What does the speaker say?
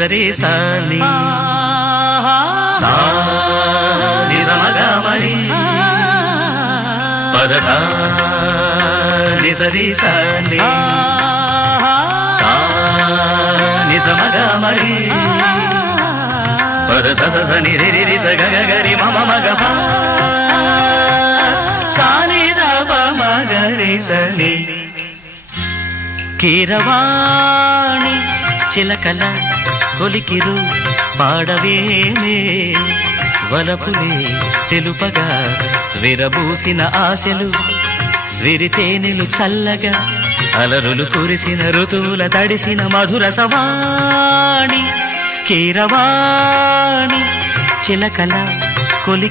నిజరి సాని సా నిజమగమరి పదధ నిజరి సాని సా నిజమగమరి పదధ స ని రి రి స గ గ రి మ మ గ ప సా ని ద ప మ గ రి స ని కీరవాణి చిలకల కొలికిరు పాడవేమే వలపులే తెలుపగా విరబూసిన ఆశలు విరితేనెలు చల్లగా అలరులు కురిసిన ఋతువుల తడిసిన మధుర సవాణి కీరవాణి చిలకల కొలి